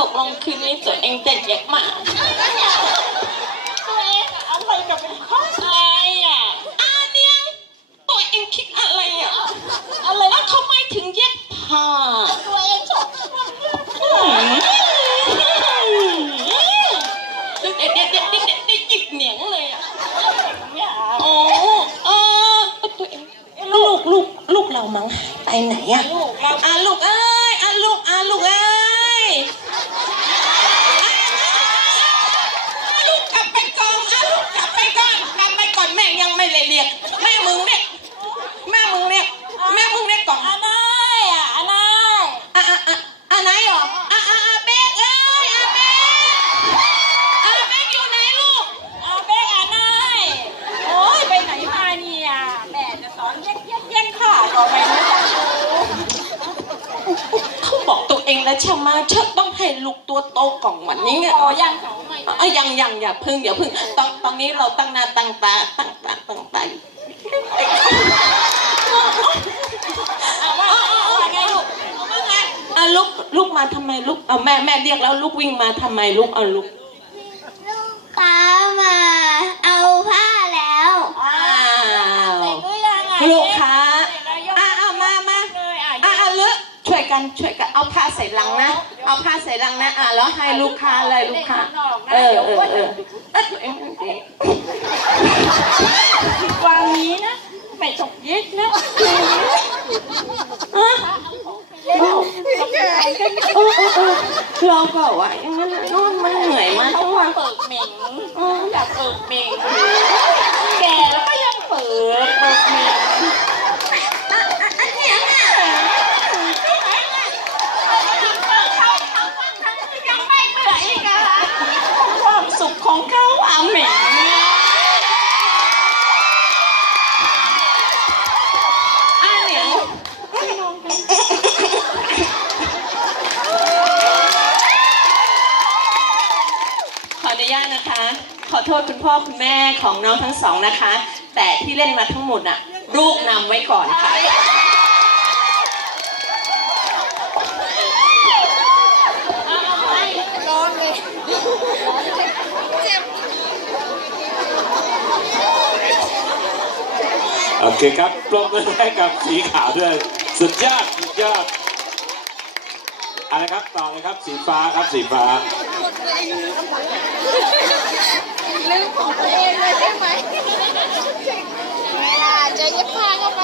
ตกลงคืนนี้ตัวเองจะแยกมาตัวเองอะอะไรกับเป็นข้ออะไรอะอาเนี่ยตัวเองคิดอะไรอะอะไรแล้วทำไมถึงเย็บผ้าตัวเองชอบเด็ดเด็ดเด็ดเด็ดเด็ดเด็ดหยิกเหนียงเลยอะไม่เอาโอ้เออตัวเองลูกลูกลูกเรามั้งไปไหนอะลูกเราอะลูกเอ้ยอะลูกอะลูกเอ้ยอะลูกกลับไปก่อนอะลูกกลับไปก่อนกลับไปก่อนแม่ยังไม่เลยเรียกแม่มึงเนี่ยแม่มึงเนี่ยแม่มึงเนี่ยก่อน อานายอะอานาย อะอะอะอะไหนเหรออะอะอะเบ๊กเอ้ยอะเบ๊กอะเบ๊กอยู่ไหนลูก อาเบกอานายโอ้ยไปไหนมาเนี่ยแม่จะสอน เย็กเย็กเย็กค่ะก็ไม่รู้จักดูเขาบอกตัวเองแล้วใช่ไหมเชิดต้องให้ลูกตัวโตกล่องวันนี้ไงโอ้ยังเขาไม่อะยังยังอย่าพึ่งอย่าพึ่งตอนตอนนี้เราตั้งหน้าตั้งตาตั้งตาตั้งตาเอาว่าว่าไงลูกเอาว่าไงอะลูกลูกมาทำไมลูกเอาแม่แม่เรียกแล้วลูกวิ่งมาทำไมลูกเอาลูกป้ามาเอา กันช่วยกันเอาผ้าใส่ลังนะ เอาผ้าใส่ลังนะอะแล้วให้ลูกค้าเลยลูกค้า เออเออเออเอ้ยตัวเองมันดีวางนี้นะไม่ตกยิกนะอะเออเออเออเราก็ว่าอย่างนั้นน่ะนอนมันเหนื่อยมาทั้งวันเปิดเหม่งอืมอยากเปิดเหม่งแก่แล้วก็ยังเปิดเปิดเหม่ง อันเนี้ยน่ะ ยังไม่เบื่ออีกอะความสุขของเขาอะเหม่งเนี่ย อันเนี้ยขออ นุญาตนะคะ ขอโทษคุณพ่อคุณแม่ของน้องทั้งสองนะคะ แต่ที่เล่นมาทั้งหมดอะรูปนำไว้ก่อนค่ะ ร้อนเลยโอเคครับปรบมือให้กับสีขาวด้วย สุดยอด สุดยอด อะไรครับต่อเลยครับสีฟ้าครับสีฟ้าลืมของตัวเองเลยใช่ไหมเวลาจะเย็บผ้าก็ไป